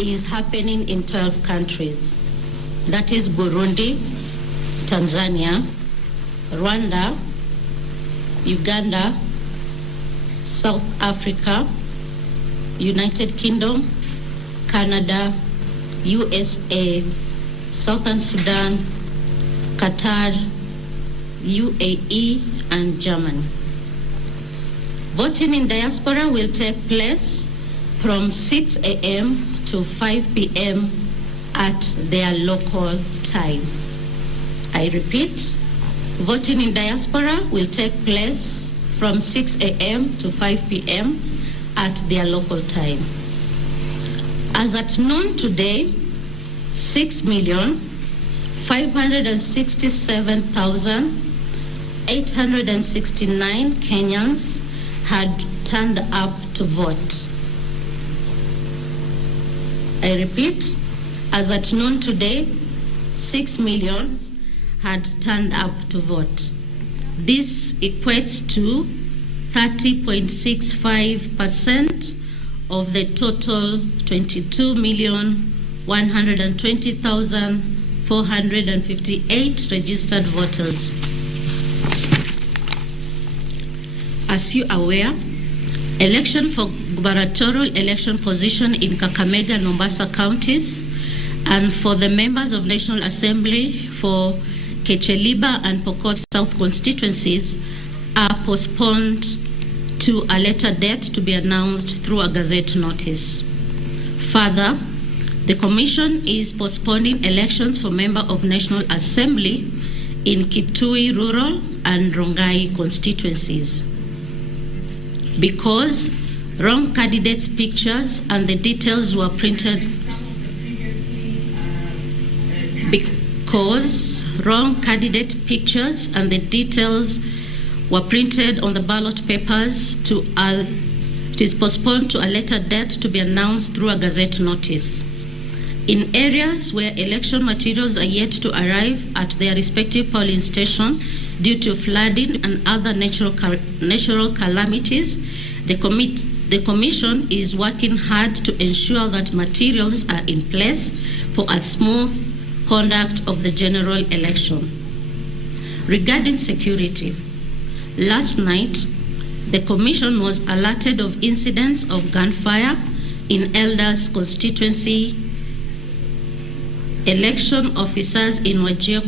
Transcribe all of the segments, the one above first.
is happening in 12 countries. That is Burundi, Tanzania, Rwanda, Uganda, South Africa, United Kingdom, Canada, USA, Southern Sudan, Qatar, UAE, and Germany. Voting in diaspora will take place from 6 a.m. to 5 p.m. at their local time. I repeat, voting in diaspora will take place from 6 a.m. to 5 p.m. at their local time. As at noon today, 6,567,869 Kenyans had turned up to vote. I repeat, as at noon today, 6 million had turned up to vote. This equates to 30.65% of the total 22,120,458 registered voters. As you are aware, election for gubernatorial election position in Kakamega and Mombasa counties and for the members of National Assembly for Kecheliba and Pokot South constituencies are postponed to a later date to be announced through a gazette notice. Further, the Commission is postponing elections for member of National Assembly in Kitui Rural and Rongai constituencies because wrong candidates' pictures and the details were printed on the ballot papers. It is postponed to a later date to be announced through a gazette notice. In areas where election materials are yet to arrive at their respective polling station due to flooding and other natural calamities, the Commission is working hard to ensure that materials are in place for a smooth conduct of the general election. Regarding security, last night, the Commission was alerted of incidents of gunfire in Elders constituency. Election officers in Wajir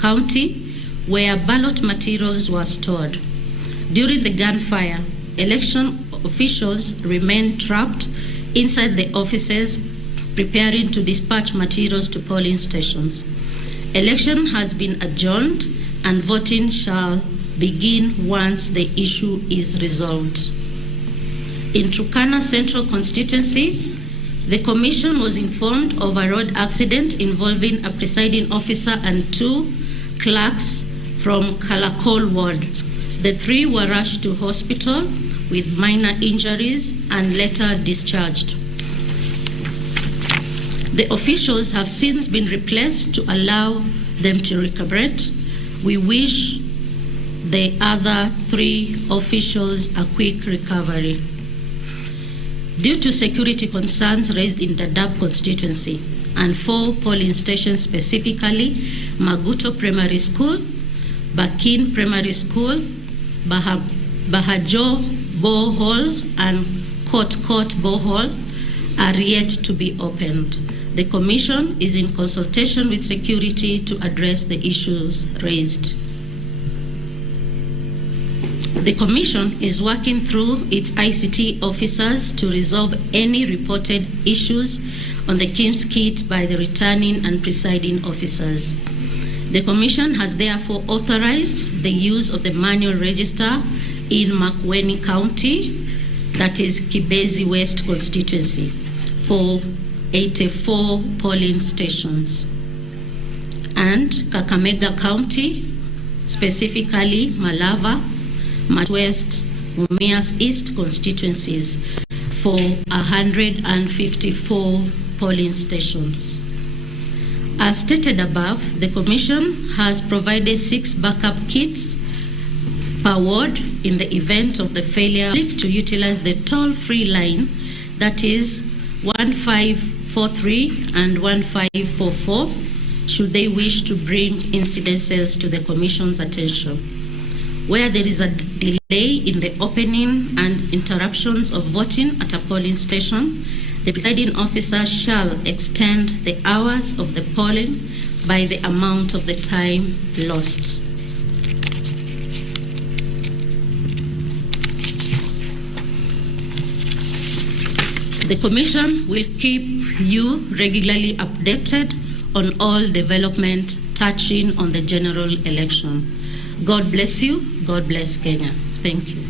County where ballot materials were stored. During the gunfire, election officials remained trapped inside the offices preparing to dispatch materials to polling stations. Election has been adjourned and voting shall begin once the issue is resolved. In Turkana Central constituency, the Commission was informed of a road accident involving a presiding officer and 2 clerks from Kalakol ward. The 3 were rushed to hospital with minor injuries and later discharged. The officials have since been replaced to allow them to recuperate. We wish the other 3 officials a quick recovery. Due to security concerns raised in Dadaab constituency and 4 polling stations specifically, Maguto Primary School, Bakin Primary School, Bahajo Borehole and Court Borehole are yet to be opened. The Commission is in consultation with security to address the issues raised. The Commission is working through its ICT officers to resolve any reported issues on the KIMS kit by the returning and presiding officers. The Commission has therefore authorized the use of the manual register in Makueni County, that is Kibezi West constituency, for 84 polling stations. And Kakamega County, specifically Malava, West, Mumias East constituencies for 154 polling stations. As stated above, the Commission has provided 6 backup kits per ward in the event of the failure to utilize the toll-free line, that is 1555 1543 and 1544 should they wish to bring incidences to the Commission's attention. Where there is a delay in the opening and interruptions of voting at a polling station, the presiding officer shall extend the hours of the polling by the amount of the time lost. The Commission will keep you regularly updated on all development touching on the general election. God bless you. God bless Kenya. Thank you.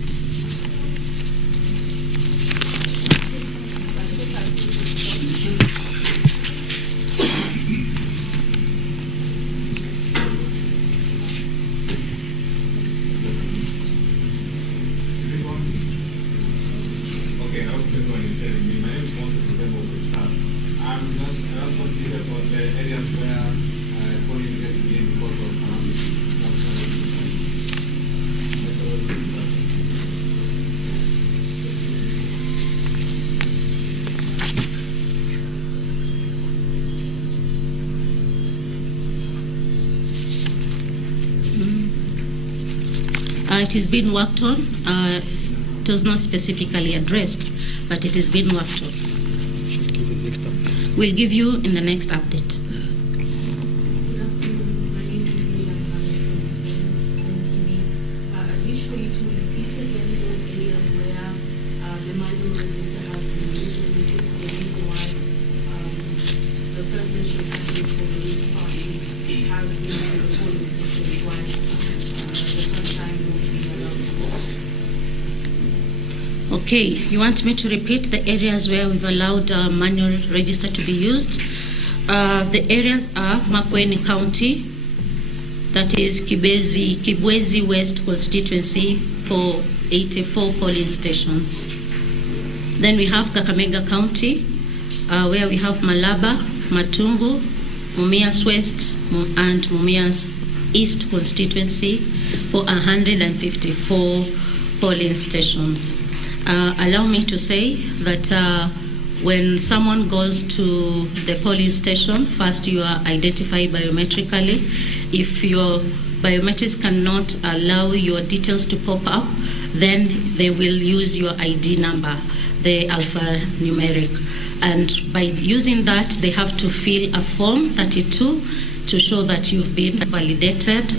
It is being worked on. It was not specifically addressed, but it is being worked on. We'll give you in the next update. Okay, you want me to repeat the areas where we've allowed manual register to be used? The areas are Makueni County, that is Kibwezi West constituency for 84 polling stations. Then we have Kakamega County, where we have Malaba, Matungu, Mumias West, and Mumias East constituency for 154 polling stations. Allow me to say that when someone goes to the polling station, first you are identified biometrically. If your biometrics cannot allow your details to pop up, then they will use your ID number, the alphanumeric. And by using that, they have to fill a form 32 to show that you've been validated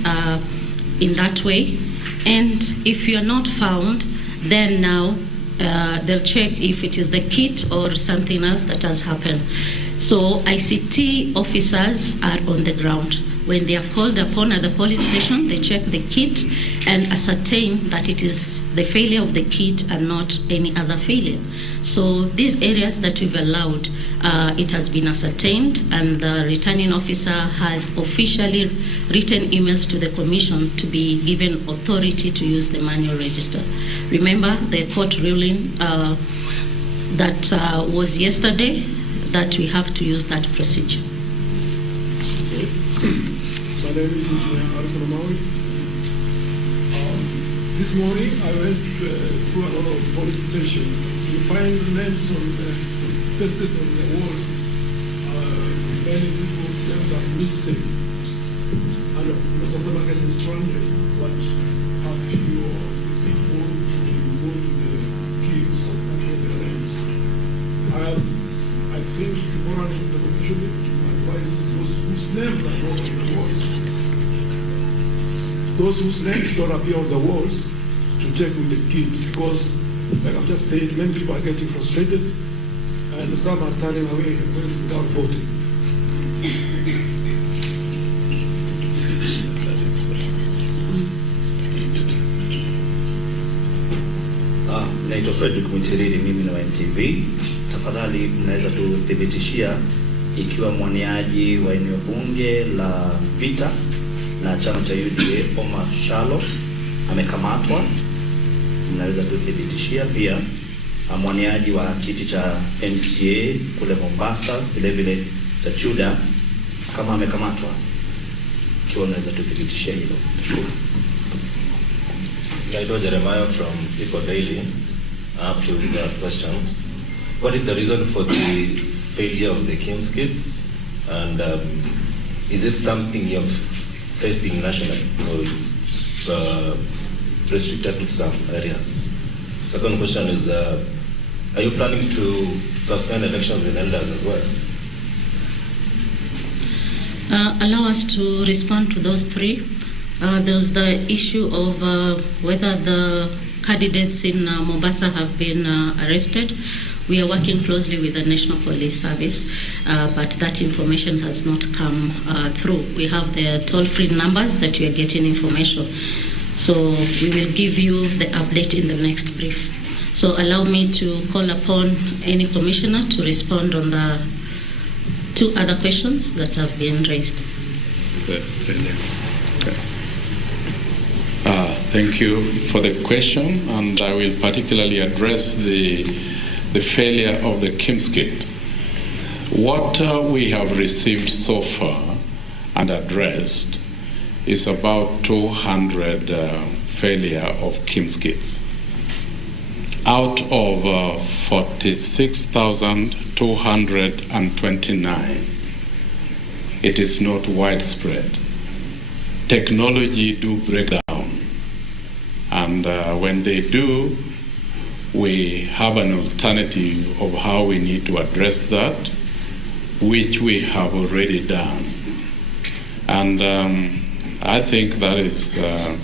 in that way. And if you're not found, then now they'll check if it is the kit or something else that has happened. So ICT officers are on the ground. When they are called upon at the polling station, they check the kit and ascertain that it is the failure of the kit and not any other failure. So these areas that we've allowed, it has been ascertained, and the returning officer has officially written emails to the Commission to be given authority to use the manual register. Remember the court ruling that was yesterday, that we have to use that procedure. My name is Ndizi. This morning I went through a lot of polling stations. You find names pasted on the walls. Many people's names are missing, and most of them are getting stranded. But a few of the people who go to the queues and get their names. I think it's important for the Commission to advise those whose names are not on the walls. Those whose names don't appear on the walls to check with the kit, because, like I've just said, many people are getting frustrated and some are turning away without voting. Naitwa Fredrick Mwitiriri, mimi na NTV. Tafadhali mnaweza tuthibitishia ikiwa mwaniaji wa eneo bunge la Vita na chama cha UDA Bomas amekamatwa. Mnaweza tuthibitishia pia mwaniaji wa kiti cha MCA kule Mombasa vile vile cha Chuda kama amekamatwa. Ikiwa mnaweza tuthibitishia hilo. Tashukuru. Naitwa Jeremiah from People Daily. Up to the questions. What is the reason for the failure of the KIMS kits, and is it something you're facing nationally or restricted to some areas? Second question is, are you planning to suspend elections in elders as well? Allow us to respond to those three. There's the issue of whether the candidates in Mombasa have been arrested. We are working closely with the National Police Service, but that information has not come through. We have the toll-free numbers that we are getting information. So we will give you the update in the next brief. So allow me to call upon any commissioner to respond on the two other questions that have been raised. Thank you for the question, and I will particularly address the failure of the KIMS kit. What we have received so far and addressed is about 200 failure of KIMS kits. Out of 46,229, it is not widespread. Technology do break down, and when they do, we have an alternative of how we need to address that, which we have already done. And I think that is a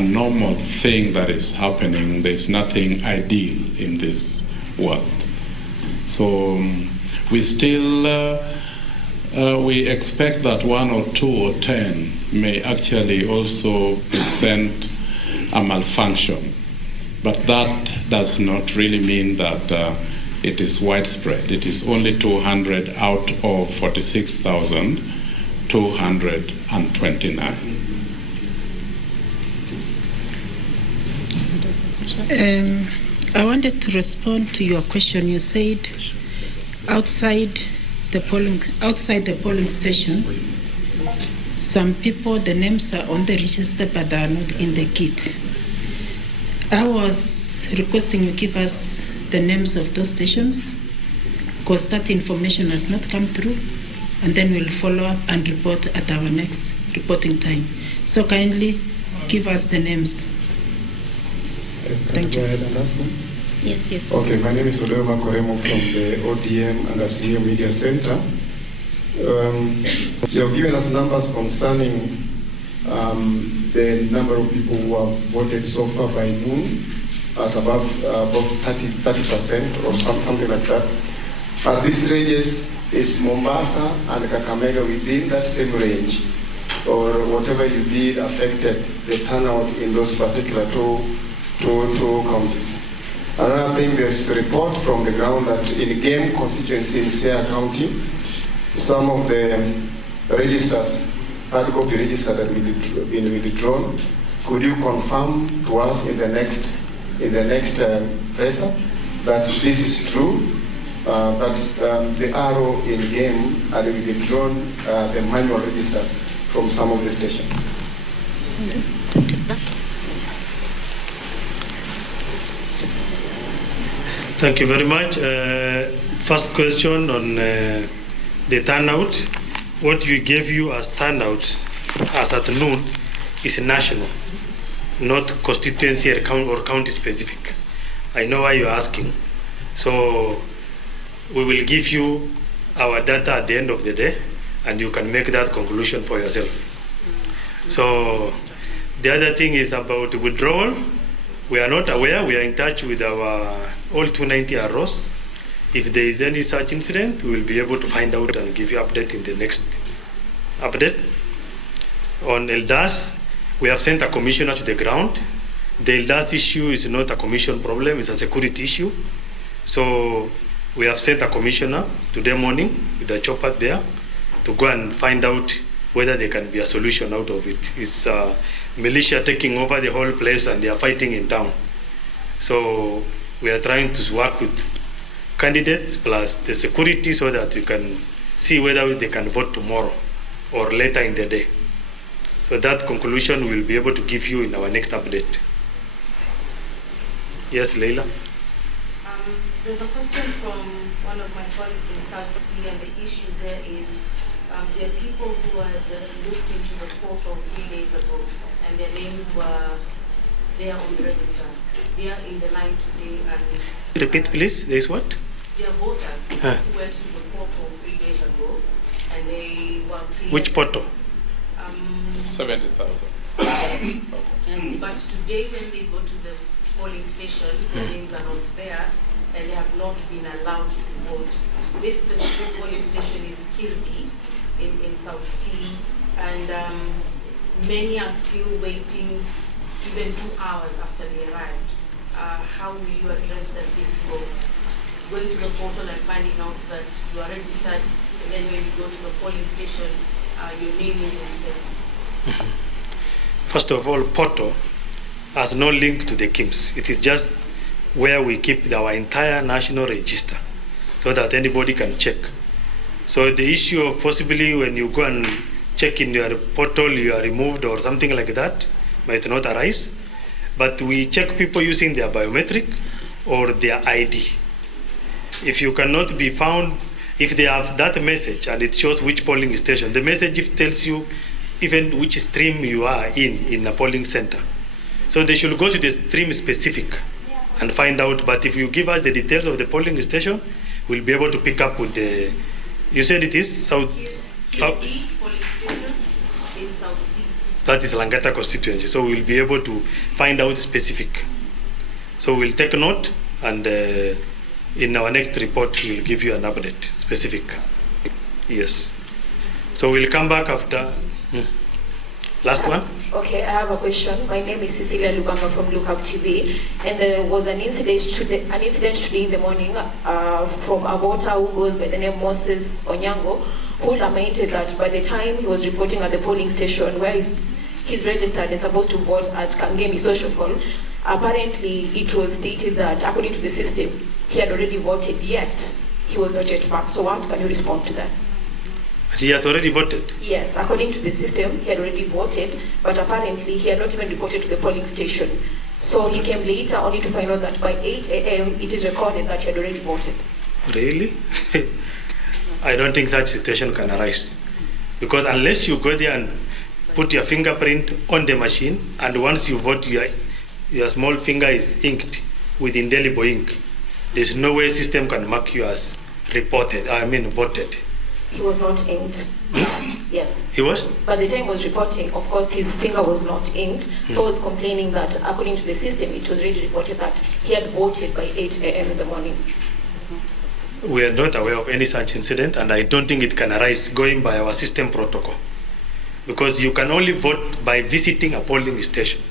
normal thing that is happening. There's nothing ideal in this world. So we still, we expect that 1 or 2 or 10 may actually also present a malfunction. But that does not really mean that it is widespread. It is only 200 out of 46,229. I wanted to respond to your question. You said outside the polling station, some people, the names are on the register but are not in the kit. I was requesting you give us the names of those stations, because that information has not come through, and then we'll follow up and report at our next reporting time. So kindly give us the names. Thank you. Go ahead and ask me. Yes. Okay, my name is Odema Koremo from the ODM and Asio Media Center. You have given us numbers concerning the number of people who have voted so far by noon at about 30% or something like that. This ranges is Mombasa and Kakamega within that same range, or whatever you did affected the turnout in those particular two counties. Another thing, there's a report from the ground that in Game constituency in Sierra County, some of the registers, hard copy registers that have been withdrawn. Could you confirm to us in the next presser that this is true? That the arrow in Game had withdrawn the manual registers from some of the stations. Thank you very much. First question on the turnout. What we gave you as turnout as at noon is national, not constituency or county specific. I know why you're asking. So we will give you our data at the end of the day, and you can make that conclusion for yourself. So the other thing is about withdrawal. We are not aware. We are in touch with our all 290 ROs. If there is any such incident, we will be able to find out and give you update in the next update. On Elders, we have sent a commissioner to the ground. The Elders issue is not a commission problem, it's a security issue. So we have sent a commissioner today morning with a chopper there to go and find out whether there can be a solution out of it. It's militia taking over the whole place and they are fighting in town. So we are trying to work with candidates plus the security so that we can see whether they can vote tomorrow or later in the day. So that conclusion we'll be able to give you in our next update. Yes, Leila? There's a question from one of my colleagues in South Sea, and the issue there is there are people who had looked into the portal 3 days ago, and their names were there on the register. They are in the line today. And repeat, please. There's what? There are voters who went to the portal 3 days ago, and they were cleared. Which portal? 70,000. Yes. But today, when they go to the polling station, their names are not there, and they have not been allowed to vote. This specific polling station is Kirki in South Sea, and many are still waiting even 2 hours after they arrived. How will you address that this go? Going to the portal and finding out that you are registered, and then when you go to the polling station, your name isn't there. First of all, portal has no link to the KIMS. It is just where we keep our entire national register so that anybody can check. So the issue of possibly when you go and check in your portal, you are removed or something like that might not arise. But we check people using their biometric or their ID. If you cannot be found, if they have that message and it shows which polling station, the message tells you even which stream you are in a polling center. So they should go to the stream specific and find out. But if you give us the details of the polling station, we'll be able to pick up with the. You said it is South. Polling station in South Sea. That is Langata constituency. So we'll be able to find out specific. So we'll take note, and in our next report we'll give you an update specific. Yes. So we'll come back after. Last one. Okay, I have a question. My name is Cecilia Lubanga from Lookup TV, and there was an incident today in the morning from a voter who goes by the name Moses Onyango, who lamented that by the time he was reporting at the polling station where he's registered and supposed to vote at Kangemi Social Hall, apparently it was stated that according to the system, he had already voted, yet he was not yet back. So what can you respond to that? He has already voted? Yes, according to the system, he had already voted, but apparently he had not even reported to the polling station. So he came later only to find out that by 8 a.m. it is recorded that he had already voted. Really? I don't think such situation can arise. Because unless you go there and put your fingerprint on the machine, and once you vote, your small finger is inked with indelible ink, there's no way system can mark you as voted. He was not inked. Yes. He was? By the time he was reporting, of course, his finger was not inked. So he was complaining that according to the system, it was already reported that he had voted by 8 a.m. in the morning. We are not aware of any such incident, and I don't think it can arise going by our system protocol. Because you can only vote by visiting a polling station.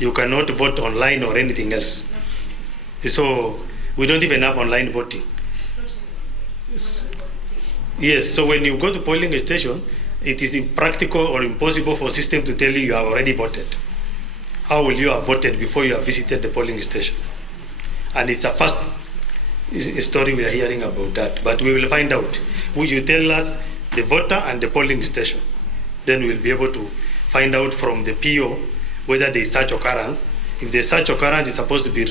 You cannot vote online or anything else. So we don't even have online voting. Yes, so when you go to polling station, it is impractical or impossible for system to tell you have already voted. How will you have voted before you have visited the polling station? And it's a first story we are hearing about that, but we will find out. Will you tell us the voter and the polling station? Then we'll be able to find out from the PO whether there is such occurrence. If the such occurrence is supposed to be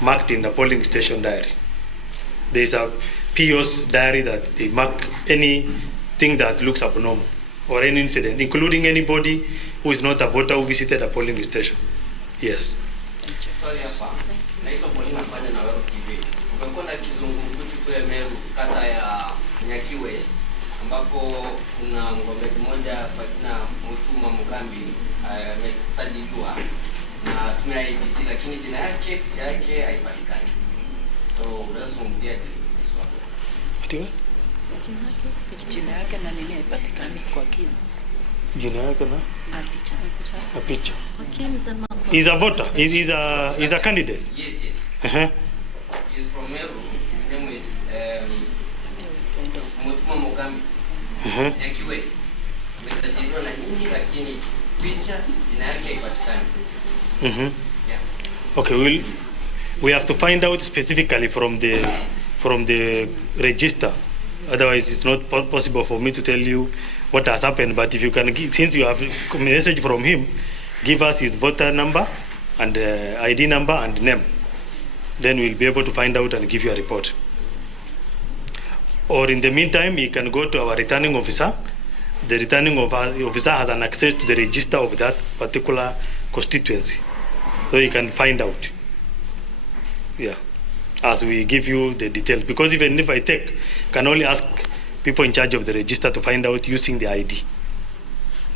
marked in the polling station diary. There is a PO's diary that they mark anything that looks abnormal or any incident, including anybody who is not a voter who visited a polling station. Yes. Sorry, naitwa Paulina nafanya na Wero TV. Kumekuwa na kizungumkuti kule Meru kata ya Nyaki West ambapo kuna ngombe mmoja kwa jina Mutuma Mugambi amesajiliwa na tume ya IBC, lakini jina yake picha yake haipatikani. So unazungumzia jina yake na nini haipatikani kwa KIMS. Jina yake na picha. A picha. Kwa KIMS ama He's a voter. He's a candidate. Yes. Uh-huh. He's from Meru. His name is Mutuma Mugambi. Nyaki West. Amesajiliwa na nyinyi lakini picha jina yake haipatikani. Yeah. Okay, we have to find out specifically from the register. Otherwise, it's not possible for me to tell you what has happened. But if you can, since you have a message from him, give us his voter number and ID number and name. then we'll be able to find out and give you a report. Or in the meantime, you can go to our returning officer. The returning officer has an access to the register of that particular constituency. So you can find out. Yeah, as we give you the details. Because even if I can only ask people in charge of the register to find out using the ID.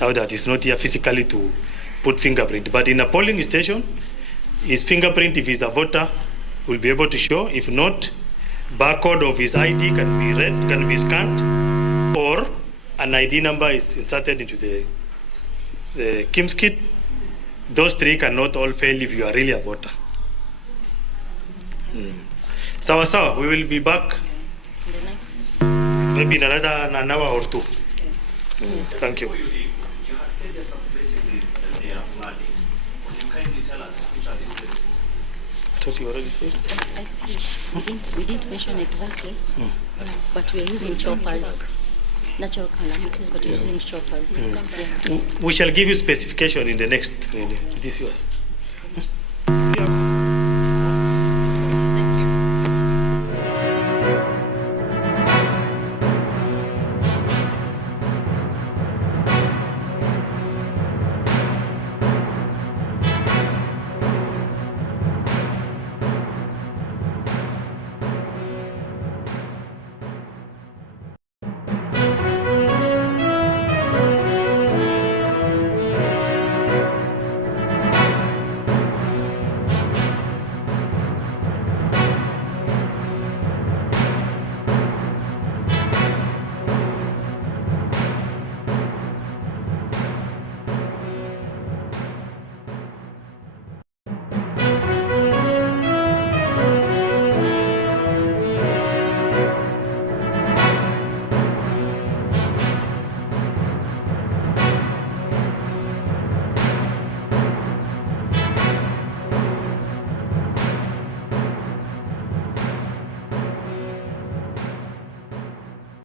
Now that it's not here physically to put fingerprint. But in a polling station, his fingerprint, if he's a voter, will be able to show. If not, barcode of his ID can be read, can be scanned, or an ID number is inserted into the KIMS kit. Those three cannot all fail if you are really a voter. So we will be back maybe in an hour or two. Thank you. You had said there's some places that they are flooding. Could you kindly tell us which are these places? I thought you already said. I see. We didn't mention exactly, but we're using choppers. Natural calamities, but using choppers. We shall give you specification in the next. Is this yours?